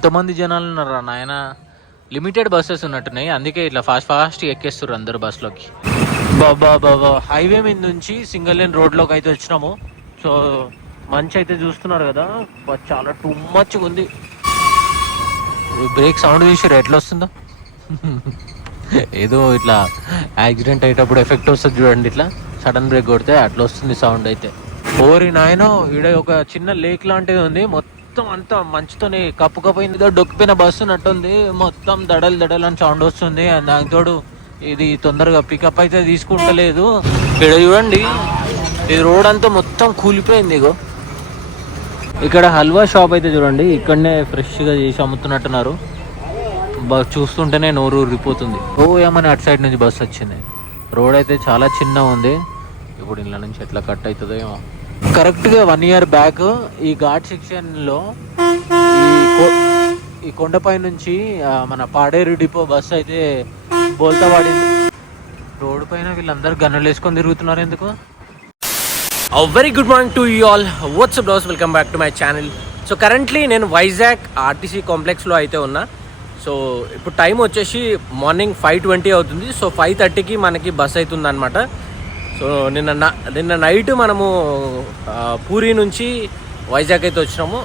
ఎంతమంది జనాలు ఉన్నారా నాయన. లిమిటెడ్ బస్సెస్ ఉన్నట్టున్నాయి, అందుకే ఇట్లా ఫాస్ట్ ఎక్కేస్తారు అందరు బస్సులోకి. బాబా హైవే మీద నుంచి సింగిల్ లేన్ రోడ్లోకి అయితే వచ్చినాము. సో మంచి అయితే చూస్తున్నారు కదా, చాలా టూ మచ్గా ఉంది. బ్రేక్ సౌండ్ చూసారు ఎట్లా వస్తుందో. ఏదో ఇట్లా యాక్సిడెంట్ అయ్యేటప్పుడు ఎఫెక్ట్ వస్తుంది చూడండి, ఇట్లా సడన్ బ్రేక్ కొడితే అట్లా వస్తుంది సౌండ్ అయితే. ఓరి నాయన, ఈడ ఒక చిన్న లేక్ లాంటిది ఉంది, మొత్తం అంతా మంచుతోని కప్పుకపోయింది. డొక్కిపోయిన బస్సు నట్టుంది, మొత్తం దడలు అని సౌండ్ వస్తుంది. దానికి తోడు ఇది తొందరగా పికప్ అయితే తీసుకుంటలేదు. ఇక్కడ చూడండి, ఇది రోడ్ అంతా మొత్తం కూలిపోయింది. ఇగో ఇక్కడ హల్వా షాప్ అయితే చూడండి, ఇక్కడనే ఫ్రెష్గా చేసి అమ్ముతున్నట్టున్నారు. చూస్తుంటేనే నోరు ఊరిపోతుంది. ఏమని అటు సైడ్ నుంచి బస్సు వచ్చింది. రోడ్ అయితే చాలా చిన్న ఉంది, ఇప్పుడు ఇళ్ళ నుంచి ఎట్లా కట్ అవుతుందో ఏమో. కరెక్ట్గా 1 year బ్యాక్ ఈ ఘాట్ సెక్షన్లో ఈ కొండపై నుంచి మన పాడేరు డిపో బస్సు అయితే బోల్తా పడింది. రోడ్డు పైన వీళ్ళందరూ గన్నులు వేసుకొని తిరుగుతున్నారు ఎందుకు? Very good morning to you all. What's up dudes, welcome back to my channel. So currently నేను వైజాగ్ ఆర్టీసీ కాంప్లెక్స్లో అయితే ఉన్నా. సో ఇప్పుడు టైం వచ్చేసి మార్నింగ్ 5:20 అవుతుంది. సో 5:30కి మనకి బస్ అవుతుంది అనమాట. సో నిన్న నైట్ మనము పూరి నుంచి వైజాగ్ అయితే వచ్చినాము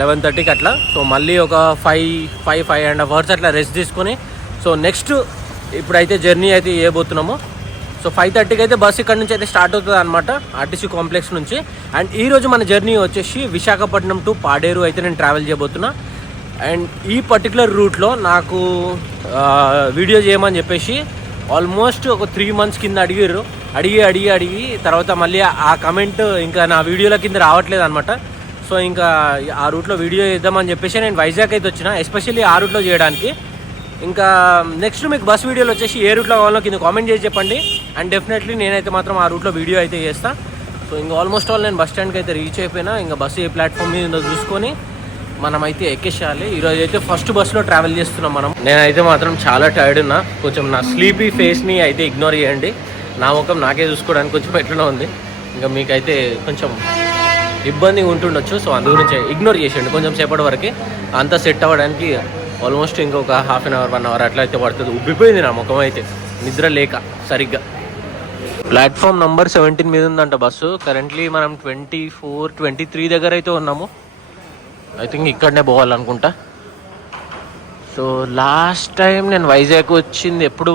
11:30కి అట్లా. సో మళ్ళీ ఒక 5.5 hours అట్లా రెస్ట్ తీసుకొని సో నెక్స్ట్ ఇప్పుడైతే జర్నీ అయితే చేయబోతున్నాము. సో 5:30కి అయితే బస్ ఇక్కడ నుంచి అయితే స్టార్ట్ అవుతుంది అనమాట, ఆర్టీసీ కాంప్లెక్స్ నుంచి. అండ్ ఈరోజు మన జర్నీ వచ్చేసి విశాఖపట్నం టు పాడేరు అయితే నేను ట్రావెల్ చేయబోతున్నా. అండ్ ఈ పర్టికులర్ రూట్లో నాకు వీడియో చేయమని చెప్పేసి ఆల్మోస్ట్ ఒక 3 months కింద అడిగి తర్వాత మళ్ళీ ఆ కమెంట్ ఇంకా నా వీడియోల కింద రావట్లేదు అనమాట. సో ఇంకా ఆ రూట్లో వీడియో చేద్దామని చెప్పేసి నేను వైజాగ్ అయితే వచ్చిన, ఎస్పెషల్లీ ఆ రూట్లో చేయడానికి. ఇంకా నెక్స్ట్ మీకు బస్ వీడియోలు వచ్చేసి ఏ రూట్లో కావాలో కింద కామెంట్ చేసి చెప్పండి. అండ్ డెఫినెట్లీ నేనైతే మాత్రం ఆ రూట్లో వీడియో అయితే చేస్తాను. సో ఇంకా ఆల్మోస్ట్ ఆల్ నేను బస్ స్టాండ్కి అయితే రీచ్ అయిపోయినా. ఇంకా బస్సు ఏ ప్లాట్ఫామ్ మీద ఉందో చూసుకొని మనమైతే ఎక్కేసేయాలి. ఈరోజు అయితే ఫస్ట్ బస్సులో ట్రావెల్ చేస్తున్నాం మనం. నేనైతే మాత్రం చాలా టైర్డ్ ఉన్నా, కొంచెం నా స్లీపీ ఫేస్ని అయితే ఇగ్నోర్ చేయండి. నా ముఖం నాకే చూసుకోవడానికి కొంచెం ఎట్లనే ఉంది, ఇంకా మీకైతే కొంచెం ఇబ్బందిగా ఉంటుండొచ్చు. సో అందు గురించి ఇగ్నోర్ చేసేయండి కొంచెం సేపటి వరకు. అంతా సెట్ అవ్వడానికి ఆల్మోస్ట్ ఇంకొక 1/2 hour 1 hour అట్లా అయితే పడుతుంది. ఉబ్బిపోయింది నా ముఖం అయితే నిద్ర లేక సరిగ్గా. ప్లాట్ఫామ్ నెంబర్ 17 మీద ఉందంట బస్సు. కరెంట్లీ మనం 24-23 దగ్గర అయితే ఉన్నాము. ఐ థింక్ ఇక్కడనే పోవాలనుకుంటా. సో లాస్ట్ టైం నేను వైజాగ్ వచ్చింది ఎప్పుడు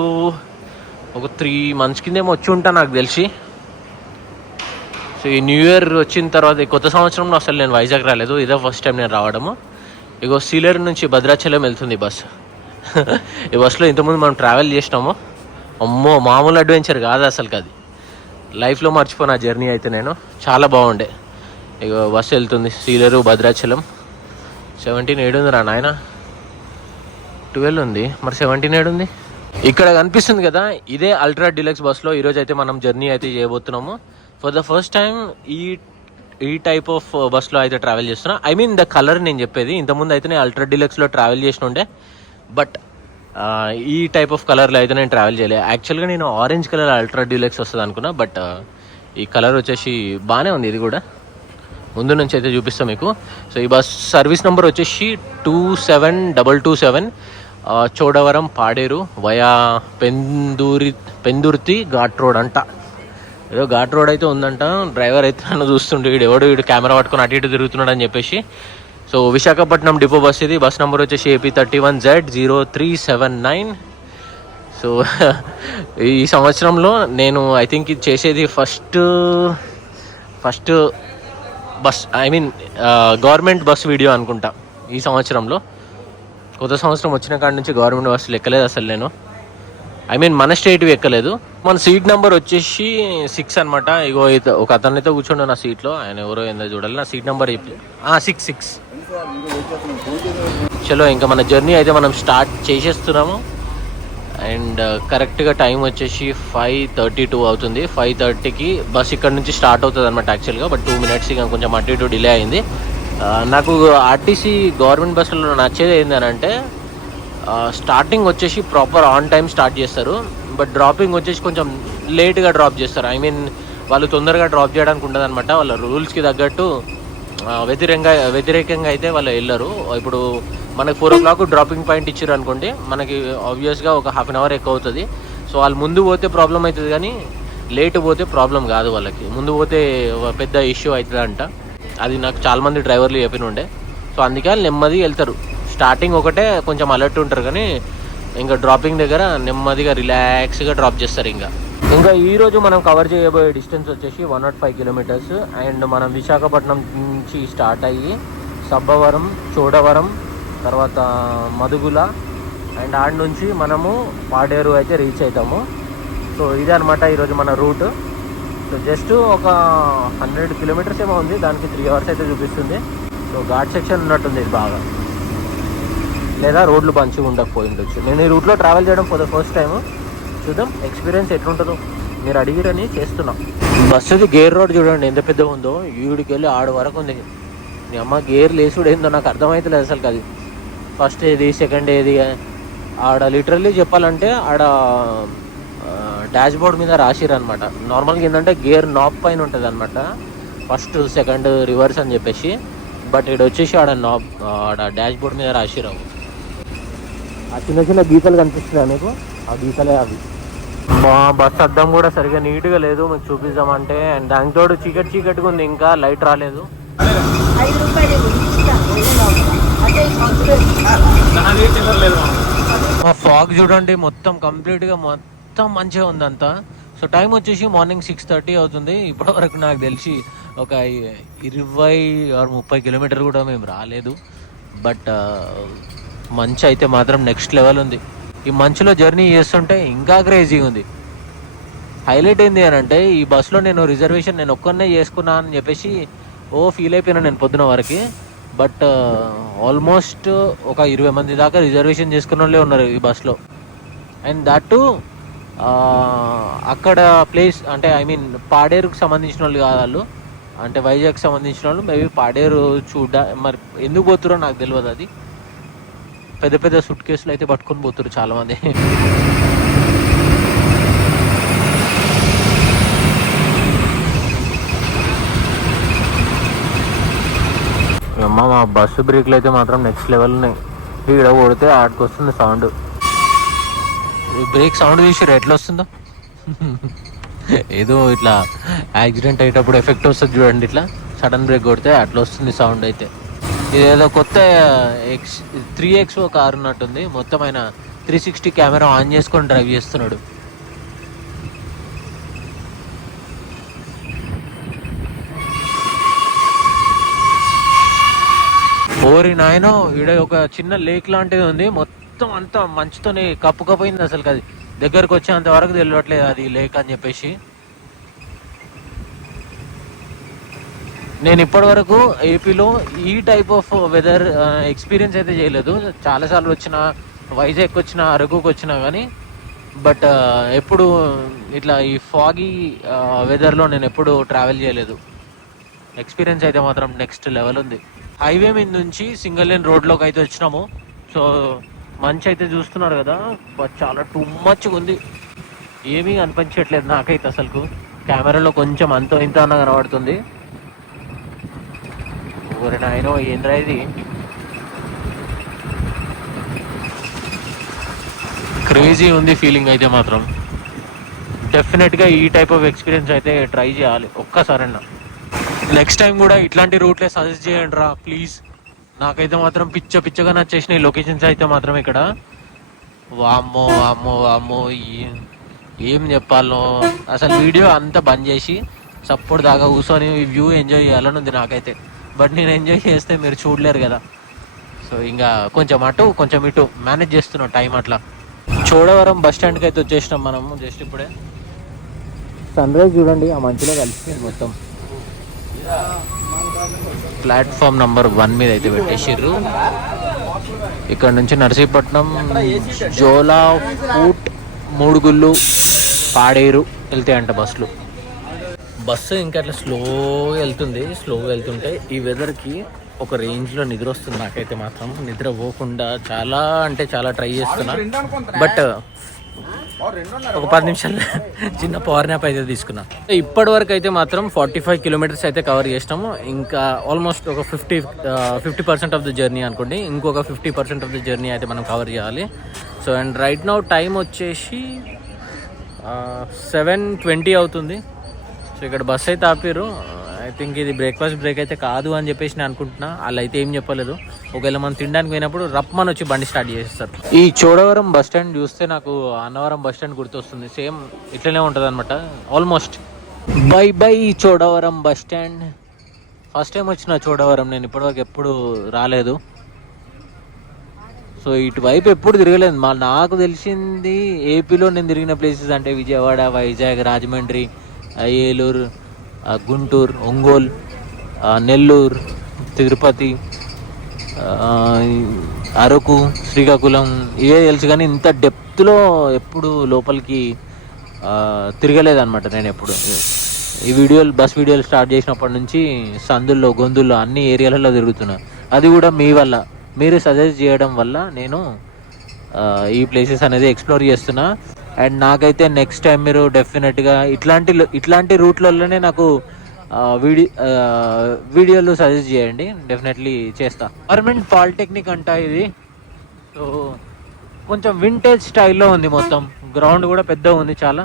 ఒక 3 months కిందేమో వచ్చి ఉంటా నాకు తెలిసి. సో ఈ న్యూ ఇయర్ వచ్చిన తర్వాత కొత్త సంవత్సరంలో అసలు నేను వైజాగ్ రాలేదు, ఇదే ఫస్ట్ టైం నేను రావడము. ఇగో సీలేరు నుంచి భద్రాచలం వెళ్తుంది బస్. ఈ బస్సులో ఇంతకుముందు మనం ట్రావెల్ చేసినాము. అమ్మో మామూలు అడ్వెంచర్ కాదు అసలుకి, అది లైఫ్లో మర్చిపోయిన జర్నీ అయితే నేను. చాలా బాగుండే. ఇగో బస్సు వెళ్తుంది సీలేరు భద్రాచలం. 17 ఏడుంది రా నాయన, 12 ఉంది, మరి 17 ఏడుంది? ఇక్కడ కనిపిస్తుంది కదా, ఇదే అల్ట్రా డిలక్స్ బస్లో ఈరోజు అయితే మనం జర్నీ అయితే చేయబోతున్నాము. ఫర్ ద ఫస్ట్ టైం ఈ టైప్ ఆఫ్ బస్లో అయితే ట్రావెల్ చేస్తున్నా. ఐ మీన్ ద కలర్ నేను చెప్పేది. ఇంతకుముందు అయితే నేను అల్ట్రా డిలక్స్లో ట్రావెల్ చేసిన ఉండే, బట్ ఈ టైప్ ఆఫ్ కలర్లో అయితే నేను ట్రావెల్ చేయలేదు. యాక్చువల్గా నేను ఆరెంజ్ కలర్ అల్ట్రా డిలక్స్ వస్తుంది అనుకున్నా, బట్ ఈ కలర్ వచ్చేసి బాగానే ఉంది. ఇది కూడా ముందు నుంచి అయితే చూపిస్తాం మీకు. సో ఈ బస్ సర్వీస్ నెంబర్ వచ్చేసి 27227 చోడవరం పాడేరు వయా పెందుర్తి ఘాట్ రోడ్ అంట. ఏదో ఘాట్ రోడ్ అయితే ఉందంట. డ్రైవర్ అయితే నన్ను చూస్తుండే, వీడు కెమెరా పట్టుకొని అటు ఇటు తిరుగుతున్నాడు అని చెప్పేసి. సో విశాఖపట్నం డిపో బస్ ఇది. బస్ నెంబర్ వచ్చేసి AP31Z0379. సో ఈ సంవత్సరంలో నేను ఐ థింక్ ఇది చేసేది first bus, I mean government bus video అనుకుంటా ఈ సంవత్సరంలో. కొత్త సంవత్సరం వచ్చిన కాడి నుంచి గవర్నమెంట్ బస్సులు ఎక్కలేదు అసలు నేను. ఐ మీన్ మన స్టేట్వి ఎక్కలేదు. మన సీట్ నెంబర్ వచ్చేసి 6 అనమాట. ఇగో ఒక అతను అయితే కూర్చోండు నా సీట్లో, ఆయన ఎవరో ఏందో చూడాలి. నా సీట్ నెంబర్ 6. చలో ఇంకా మన జర్నీ అయితే మనం స్టార్ట్ చేసేస్తున్నాము. అండ్ కరెక్ట్గా టైం వచ్చేసి 5:32 అవుతుంది. 5:30కి బస్ ఇక్కడ నుంచి స్టార్ట్ అవుతుంది అనమాట యాక్చువల్గా, బట్ 2 minutes ఇక కొంచెం అటు ఇటు డిలే అయింది. నాకు ఆర్టీసీ గవర్నమెంట్ బస్సులో నచ్చేది ఏంటంటే స్టార్టింగ్ వచ్చేసి ప్రాపర్ ఆన్ టైం స్టార్ట్ చేస్తారు, బట్ డ్రాపింగ్ వచ్చేసి కొంచెం లేట్గా డ్రాప్ చేస్తారు. ఐ మీన్ వాళ్ళు తొందరగా డ్రాప్ చేయడానికి ఉంటుంది అనమాట. వాళ్ళ రూల్స్కి తగ్గట్టు వ్యతిరేకంగా అయితే వాళ్ళు వెళ్ళరు. ఇప్పుడు మనకి 4 o'clock డ్రాపింగ్ పాయింట్ ఇచ్చారు అనుకోండి, మనకి ఆబ్వియస్గా ఒక హాఫ్ అన్ అవర్ ఎక్కువ అవుతుంది. సో వాళ్ళు ముందు పోతే ప్రాబ్లం అవుతుంది, కానీ లేట్ పోతే ప్రాబ్లం కాదు. వాళ్ళకి ముందు పోతే ఒక పెద్ద ఇష్యూ అవుతుంది అంట. అది నాకు చాలామంది డ్రైవర్లు చెప్పిన ఉండే. సో అందుకే వాళ్ళు నెమ్మదిగా వెళ్తారు. స్టార్టింగ్ ఒకటే కొంచెం అలర్ట్ ఉంటారు, కానీ ఇంకా డ్రాపింగ్ దగ్గర నెమ్మదిగా రిలాక్స్గా డ్రాప్ చేస్తారు. ఇంకా ఈరోజు మనం కవర్ చేయబోయే డిస్టెన్స్ వచ్చేసి 105 kilometers. అండ్ మనం విశాఖపట్నం నుంచి స్టార్ట్ అయ్యి సబ్బవరం, చోడవరం, తర్వాత మదుగుల, అండ్ ఆడ నుంచి మనము పాడేరు అయితే రీచ్ అవుతాము. సో ఇదే అనమాట ఈరోజు మన రూట్. సో జస్ట్ ఒక 100 kilometers ఏమో ఉంది, దానికి 3 hours అయితే చూపిస్తుంది. సో ఘాట్ సెక్షన్ ఉన్నట్టుంది ఇది బాగా, లేదా రోడ్లు మంచిగా ఉండకపోయి ఉండొచ్చు. నేను ఈ రూట్లో ట్రావెల్ చేయడం ఫర్ ద ఫస్ట్ టైం. చూద్దాం ఎక్స్పీరియన్స్ ఎట్లుంటుందో. మీరు అడిగిరని చేస్తున్నా. బస్సుది గేర్ రోడ్ చూడండి ఎంత పెద్దగా ఉందో. ఈడికి వెళ్ళి ఆడ వరకు ఉంది. మీ అమ్మ గేర్ లేసుడు ఏందో నాకు అర్థమవుతలేదు అసలు. అది ఫస్ట్ ఏది సెకండ్ ఏది ఆడ లిటరల్లీ చెప్పాలంటే ఆడ డాష్ బోర్డ్ మీద రాసిరు అనమాట. నార్మల్గా ఏంటంటే గేర్ నాబ్ పైన ఉంటుంది అనమాట, ఫస్ట్ సెకండ్ రివర్స్ అని చెప్పేసి. బట్ ఇక్కడ వచ్చేసి ఆడ నాబ్, ఆడ డాష్ బోర్డ్ మీద రాసిరు. ఆ చిన్న చిన్న గీతలు కనిపిస్తున్నాయి మీకు, ఆ గీతలే అవి. మా బస్ అద్దం కూడా సరిగా నీట్గా లేదు, మీకు చూపిద్దామంటే. అండ్ దానితో చీకటిగా ఉంది, ఇంకా లైట్ రాలేదు. మా ఫాగ్ చూడండి మొత్తం కంప్లీట్గా మొత్తం మంచిగా ఉంది అంతా. సో టైం వచ్చేసి మార్నింగ్ 6:30 అవుతుంది. ఇప్పటివరకు నాకు తెలిసి ఒక 20-30 kilometers కూడా మేము రాలేదు. బట్ మంచు అయితే మాత్రం నెక్స్ట్ లెవెల్ ఉంది. ఈ మంచులో జర్నీ చేస్తుంటే ఇంకా క్రేజీగా ఉంది. హైలైట్ ఏంది అని అంటే, ఈ బస్సులో నేను రిజర్వేషన్ నేను ఒక్కనే చేసుకున్నా అని చెప్పేసి ఫీల్ అయిపోయినా నేను పొద్దున వరకు. బట్ ఆల్మోస్ట్ ఒక 20 మంది దాకా రిజర్వేషన్ చేసుకున్న వాళ్ళే ఉన్నారు ఈ బస్సులో. అండ్ దట్ అక్కడ ప్లేస్ అంటే ఐ మీన్ పాడేరుకు సంబంధించిన వాళ్ళు కాదు వాళ్ళు, అంటే వైజాగ్కి సంబంధించిన వాళ్ళు. మేబీ పాడేరు మరి ఎందుకు పోతురో నాకు తెలియదు. అది పెద్ద పెద్ద సూట్ కేసులు అయితే పట్టుకొని పోతున్నారు చాలామంది. అమ్మ మా బస్సు బ్రేక్లు అయితే మాత్రం నెక్స్ట్ లెవెల్ ఉన్నాయి. ఈడ కొడితే ఆడికి వస్తుంది సౌండ్. బ్రేక్ సౌండ్ చూసి ఎట్లా వస్తుందో, ఏదో ఇట్లా యాక్సిడెంట్ అయ్యేటప్పుడు ఎఫెక్ట్ వస్తుంది చూడండి, ఇట్లా సడన్ బ్రేక్ కొడితే అట్లా వస్తుంది సౌండ్. అయితే ఇదేదో కొత్త 3XO కారు ఉన్నట్టుంది. మొత్తం ఆయన 360 కెమెరా ఆన్ చేసుకొని డ్రైవ్ చేస్తున్నాడు. ఓరి నాయనో, ఈడ ఒక చిన్న లేక్ లాంటిది ఉంది, మొత్తం అంతా మంచుతోనే కప్పుకపోయింది. అసలు అది దగ్గరకు వచ్చేంత వరకు తెలియట్లేదు అది లేక్ అని చెప్పేసి. నేను ఇప్పటి వరకు ఏపీలో ఈ టైప్ ఆఫ్ వెదర్ ఎక్స్పీరియన్స్ అయితే చేయలేదు. చాలాసార్లు వచ్చిన, వైజాగ్ వచ్చిన, అరకుకి వచ్చినా కానీ. బట్ ఎప్పుడు ఇట్లా ఈ ఫాగీ వెదర్లో నేను ఎప్పుడు ట్రావెల్ చేయలేదు. ఎక్స్పీరియన్స్ అయితే మాత్రం నెక్స్ట్ లెవెల్ ఉంది. హైవే మీద నుంచి సింగిల్ లేన్ రోడ్లోకి అయితే వచ్చినాము. సో మంచి అయితే చూస్తున్నారు కదా, చాలా టూ మచ్గా ఉంది. ఏమీ అనిపించట్లేదు నాకైతే అసలు. కెమెరాలో కొంచెం అంతో ఇంత అన్న కనబడుతుంది. ఓరే నాయనో ఏంద్రా ఇది, క్రేజీ ఉంది ఫీలింగ్ అయితే మాత్రం. డెఫినెట్గా ఈ టైప్ ఆఫ్ ఎక్స్పీరియన్స్ అయితే ట్రై చేయాలి ఒక్కసారన్నా. నెక్స్ట్ టైం కూడా ఇట్లాంటి రూట్లే సజెస్ట్ చేయండి రా ప్లీజ్. నాకైతే మాత్రం పిచ్చగా నచ్చేసినాయి లొకేషన్స్ అయితే మాత్రం ఇక్కడ. వామ్మో వామ్మో వామ్మో, ఏం చెప్పాలో అసలు. వీడియో అంతా బంద్ చేసి సపోర్ట్ దాకా కూర్చొని వ్యూ ఎంజాయ్ చేయాలని ఉంది నాకైతే. బట్ నేను ఎంజాయ్ చేస్తే మీరు చూడలేరు కదా. సో ఇంకా కొంచెం అటు కొంచెం ఇటు మేనేజ్ చేస్తున్నాం టైం అట్లా. చోడవరం బస్ స్టాండ్కి అయితే వచ్చేసినాం మనము జస్ట్ ఇప్పుడే. సన్ రైజ్ చూడండి ఆ మంచులో కలిసిపోయింది మొత్తం. ప్లాట్ఫామ్ నెంబర్ 1 మీద అయితే పెట్టేసిర్రు. ఇక్కడ నుంచి నర్సీపట్నం, జోలా ఫూట్, మూడుగుళ్ళు, పాడేరు వెళ్తాయంట బస్సులు. బస్సు ఇంకా అట్లా స్లోగా వెళ్తుంటే ఈ వెదర్కి ఒక రేంజ్లో నిద్ర వస్తుంది నాకైతే మాత్రం. నిద్ర పోకుండా చాలా అంటే చాలా ట్రై చేస్తున్నా. బట్ ఒక 10 నిమిషాలు చిన్న పవర్ న్యాప్ అయితే తీసుకున్నా. ఇప్పటి వరకు అయితే మాత్రం 45 కిలోమీటర్స్ అయితే కవర్ చేసినాము. ఇంకా ఆల్మోస్ట్ ఒక 50% ఆఫ్ ద జర్నీ అనుకోండి. ఇంకొక 50% ఆఫ్ ద జర్నీ అయితే మనం కవర్ చేయాలి. So and right now time వచ్చేసి 7:20 అవుతుంది. సో ఇక్కడ బస్ అయితే ఆపారు. ఐ థింక్ ఇది బ్రేక్ఫాస్ట్ బ్రేక్ అయితే కాదు అని చెప్పేసి నేను అనుకుంటున్నా. వాళ్ళు అయితే ఏం చెప్పలేదు. ఒకవేళ మనం తినడానికి పోయినప్పుడు రప్మని వచ్చి బండి స్టార్ట్ చేస్తారు. ఈ చోడవరం బస్ స్టాండ్ చూస్తే నాకు అన్నవరం బస్ స్టాండ్ గుర్తొస్తుంది. సేమ్ ఇట్లనే ఉంటుంది అనమాట almost. By Chodavaram bus stand. First time వచ్చిన చోడవరం, నేను ఇప్పటివరకు ఎప్పుడు రాలేదు. సో ఇటువైపు ఎప్పుడు తిరగలేదు. నాకు తెలిసింది ఏపీలో నేను తిరిగిన ప్లేసెస్ అంటే విజయవాడ, వైజాగ్, రాజమండ్రి, ఏలూరు, గుంటూరు, ఒంగోలు, నెల్లూరు, తిరుపతి, అరకు, శ్రీకాకుళం, ఇవే తెలుసు. కానీ ఇంత డెప్త్లో ఎప్పుడు లోపలికి తిరగలేదన్నమాట నేను ఎప్పుడు. ఈ బస్ వీడియోలు స్టార్ట్ చేసినప్పటి నుంచి సందుల్లో, గొంతుల్లో, అన్ని ఏరియాలలో తిరుగుతున్నా. అది కూడా మీ వల్ల, మీరు సజెస్ట్ చేయడం వల్ల నేను ఈ ప్లేసెస్ అనేది ఎక్స్ప్లోర్ చేస్తున్నా. అండ్ నాకైతే నెక్స్ట్ టైం మీరు డెఫినెట్గా ఇట్లాంటి రూట్లలోనే నాకు వీడియోలు సజెస్ట్ చేయండి. డెఫినెట్లీ చేస్తా. గవర్నమెంట్ పాలిటెక్నిక్ అంట ఇది. సో కొంచెం వింటేజ్ స్టైల్లో ఉంది. మొత్తం గ్రౌండ్ కూడా పెద్దగా ఉంది చాలా.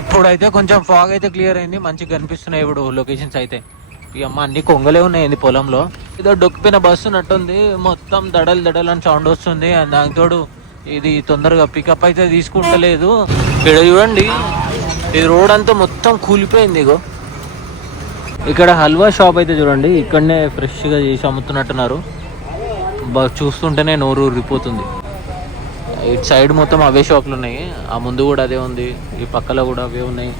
ఇప్పుడైతే కొంచెం ఫాగ్ అయితే క్లియర్ అయింది. మంచిగా కనిపిస్తున్నాయి ఇప్పుడు లొకేషన్స్ అయితే. ఇక అన్ని కొంగలే ఉన్నాయి పొలంలో. ఏదో డొక్కిపోయిన బస్సు ఉన్నట్టుంది. మొత్తం దడలు అని సౌండ్ వస్తుంది. దానికి తోడు ఇది తొందరగా పికప్ అయితే తీసుకుంటలేదు. ఇక్కడ చూడండి, ఇది రోడ్ అంతా మొత్తం కూలిపోయింది. ఇగో ఇక్కడ హల్వా షాప్ అయితే చూడండి, ఇక్కడనే ఫ్రెష్గా చేసి అమ్ముతున్నట్టున్నారు. చూస్తుంటేనే నోరు ఊరిపోతుంది. ఇటు సైడ్ మొత్తం అవే షాపులు ఉన్నాయి. ఆ ముందు కూడా అదే ఉంది, ఈ పక్కలో కూడా అవే ఉన్నాయి.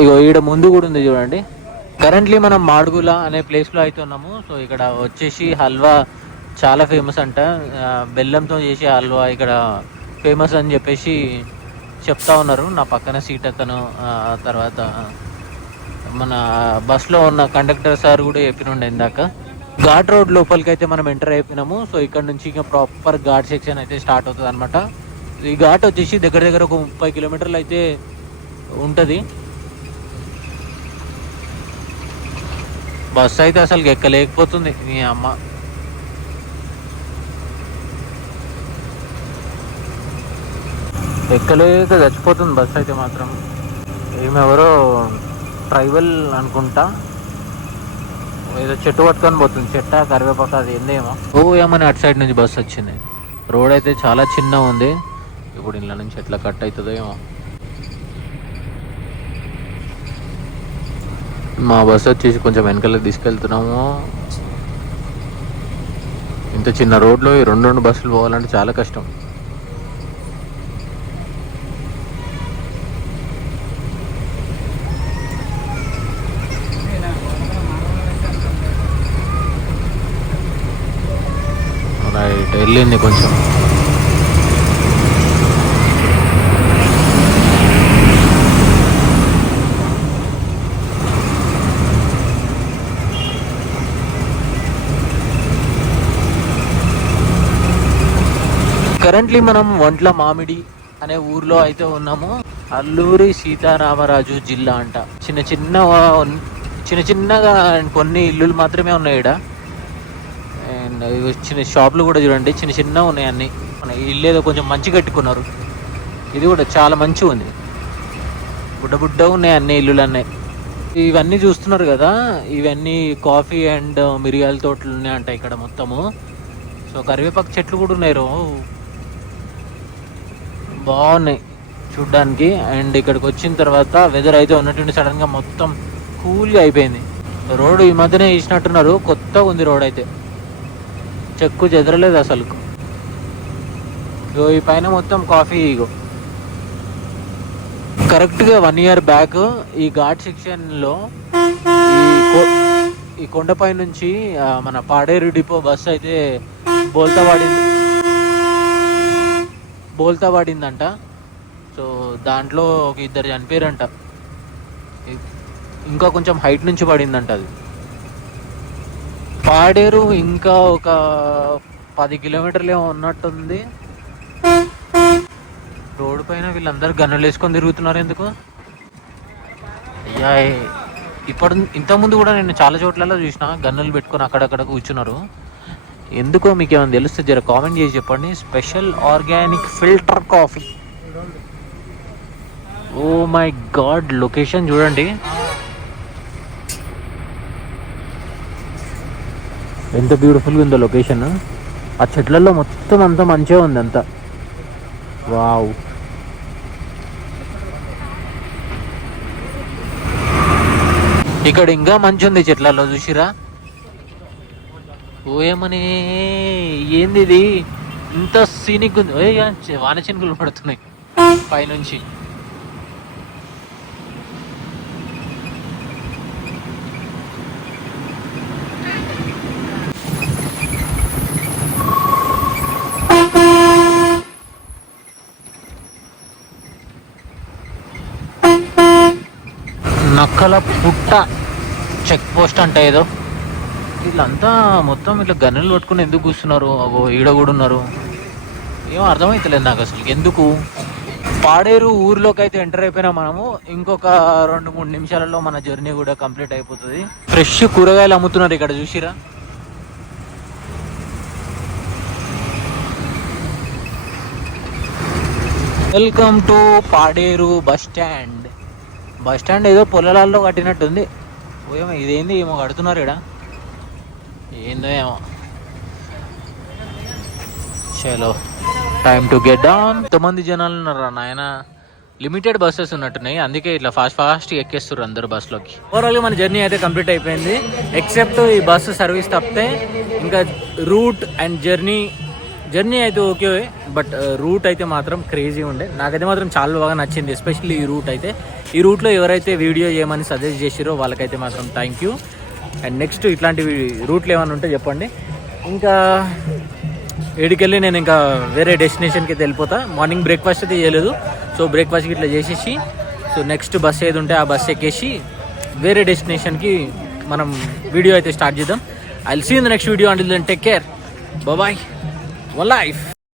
ఇగో ఈడ ముందు కూడా ఉంది చూడండి. కరెంట్లీ మనం మాడుగుల అనే ప్లేస్లో అయితే ఉన్నాము. సో ఇక్కడ వచ్చేసి హల్వా చాలా ఫేమస్ అంట. బెల్లంతో చేసే హల్వా ఇక్కడ ఫేమస్ అని చెప్పేసి చెప్తా ఉన్నారు. నా పక్కన సీట్ అతను, తర్వాత మన బస్లో ఉన్న కండక్టర్ సార్ కూడా చెప్పినుండే ఇందాక. ఘాట్ రోడ్ లోపలికి అయితే మనం ఎంటర్ అయిపోయినాము. సో ఇక్కడ నుంచి ఇంకా ప్రాపర్ ఘాట్ సెక్షన్ అయితే స్టార్ట్ అవుతుంది అనమాట. ఈ ఘాట్ వచ్చేసి దగ్గర ఒక 30 కిలోమీటర్లు అయితే ఉంటుంది. బస్సు అయితే అసలు ఎక్కలేకపోతుంది మీ అమ్మ. ఎక్కలేక చచ్చిపోతుంది బస్సు అయితే మాత్రం. ఏమెవరో ట్రైబల్ అనుకుంటా, ఏదో చెట్టు పట్టుకొని పోతుంది. చెట్ట కరివేపాక అది ఏందేమో. ఏమని అటు సైడ్ నుంచి బస్సు వచ్చింది. రోడ్ అయితే చాలా చిన్న ఉంది. ఇప్పుడు ఇళ్ళ నుంచి ఎట్లా కట్ అవుతుందో ఏమో. మా బస్సు వచ్చేసి కొంచెం వెనకాలకి తీసుకెళ్తున్నాము. ఇంత చిన్న రోడ్లో ఈ రెండు బస్సులు పోవాలంటే చాలా కష్టం. రైట్, వెళ్ళింది కొంచెం. కరెంట్లీ మనం వంట్ల మామిడి అనే ఊర్లో అయితే ఉన్నాము. అల్లూరి సీతారామరాజు జిల్లా అంట. చిన్న చిన్నగా కొన్ని ఇల్లులు మాత్రమే ఉన్నాయి ఇక్కడ. అండ్ చిన్న షాపులు కూడా చూడండి, చిన్న ఉన్నాయి అన్ని. మన ఇల్లు ఏదో కొంచెం మంచి కట్టుకున్నారు. ఇది కూడా చాలా మంచిగా ఉంది. బుడ్డ ఉన్నాయి అన్ని ఇల్లులు అన్నీ. ఇవన్నీ చూస్తున్నారు కదా, ఇవన్నీ కాఫీ అండ్ మిరియాల తోటలు ఉన్నాయంట ఇక్కడ మొత్తము. సో కరివేపాకు చెట్లు కూడా ఉన్నాయి. బాగున్నాయి చూడ్డానికి. అండ్ ఇక్కడికి వచ్చిన తర్వాత వెదర్ అయితే ఉన్నట్టుండి సడన్గా మొత్తం కూల్గా అయిపోయింది. రోడ్డు ఈ మధ్యనే వేసినట్టున్నారు. కొత్తగా ఉంది రోడ్ అయితే, చెక్కు చెదరలేదు అసలు. ఈ పైన మొత్తం కాఫీ. ఇగో కరెక్ట్గా 1 year బ్యాక్ ఈ ఘాట్ సెక్షన్లో ఈ కొండపై నుంచి మన పాడేరు డిపో బస్సు అయితే బోల్తా పడిందంట. సో దాంట్లో ఒక 2 చనిపోయారంట. ఇంకా కొంచెం హైట్ నుంచి పడిందంట అది. పాడేరు ఇంకా ఒక 10 కిలోమీటర్లు ఏమో ఉన్నట్టుంది. రోడ్డు పైన వీళ్ళందరూ గన్నులు వేసుకొని తిరుగుతున్నారు ఎందుకు? అయ్యా, ఇంతకుముందు కూడా నేను చాలా చోట్లలో చూసిన గన్నులు పెట్టుకొని అక్కడక్కడ కూర్చున్నారు. ఎందుకో మీకు ఏమైనా తెలుస్తే జర కామెంట్ చేసి చెప్పండి. Special organic filter coffee. Oh my God, location చూడండి ఎంత బ్యూటిఫుల్గా ఉందో లొకేషన్. ఆ చెట్లలో మొత్తం అంతా మంచిగా ఉంది అంతా. వావ్, ఇక్కడ ఇంకా మంచి ఉంది చెట్లలో చూసిరా. ఓయేమని ఏంది ఇది ఇంత సీనిక్ ఉంది. వాన చినుకులు పడుతున్నాయి పైనుంచి. నక్కల పుట్ట చెక్ పోస్ట్ అంటే ఏదో. వీళ్ళంతా మొత్తం ఇట్లా గన్నులు పట్టుకుని ఎందుకు కూర్చున్నారు? అగో ఈడ కూడా ఉన్నారు. ఏమో అర్థమవుతలేదు నాకు అసలు ఎందుకు. పాడేరు ఊర్లోకి అయితే ఎంటర్ అయిపోయినా మనము. ఇంకొక 2-3 నిమిషాలలో మన జర్నీ కూడా కంప్లీట్ అయిపోతుంది. ఫ్రెష్ కూరగాయలు అమ్ముతున్నారు ఇక్కడ చూసిరా. Welcome to Paderu bus stand. Bus stand ఏదో పొలాల్లో కట్టినట్టుంది. ఏమో ఇదేంది, ఏమో కడుతున్నారు ఇక్కడ, ఏందో ఏమో. చలో, టైమ్ టు గెట్ డౌన్. ఎంతమంది జనాలు ఉన్నారా నాయన. లిమిటెడ్ బస్సెస్ ఉన్నట్టున్నాయి, అందుకే ఇట్లా ఫాస్ట్ ఎక్కేస్తారు అందరు బస్సులోకి. ఓవరాల్గా మన జర్నీ అయితే కంప్లీట్ అయిపోయింది. ఎక్సెప్ట్ ఈ బస్సు సర్వీస్ తప్పితే ఇంకా రూట్ అండ్ జర్నీ అయితే ఓకే. బట్ రూట్ అయితే మాత్రం క్రేజీ ఉండే. నాకైతే మాత్రం చాలా బాగా నచ్చింది, ఎస్పెషల్లీ ఈ రూట్ అయితే. ఈ రూట్లో ఎవరైతే వీడియో చేయమని సజెస్ట్ చేసిరో వాళ్ళకైతే మాత్రం థ్యాంక్ యూ. అండ్ నెక్స్ట్ ఇట్లాంటి రూట్లు ఏమైనా ఉంటే చెప్పండి. ఇంకా ఏడికెళ్ళి నేను ఇంకా వేరే డెస్టినేషన్కి అయితే వెళ్ళిపోతా. మార్నింగ్ బ్రేక్ఫాస్ట్ అయితే చేయలేదు, సో బ్రేక్ఫాస్ట్కి ఇట్లా చేసేసి సో నెక్స్ట్ బస్ ఏది ఉంటే ఆ బస్ ఎక్కేసి వేరే డెస్టినేషన్కి మనం వీడియో అయితే స్టార్ట్ చేద్దాం. I will see in the next video. Until then take care, bye. One life.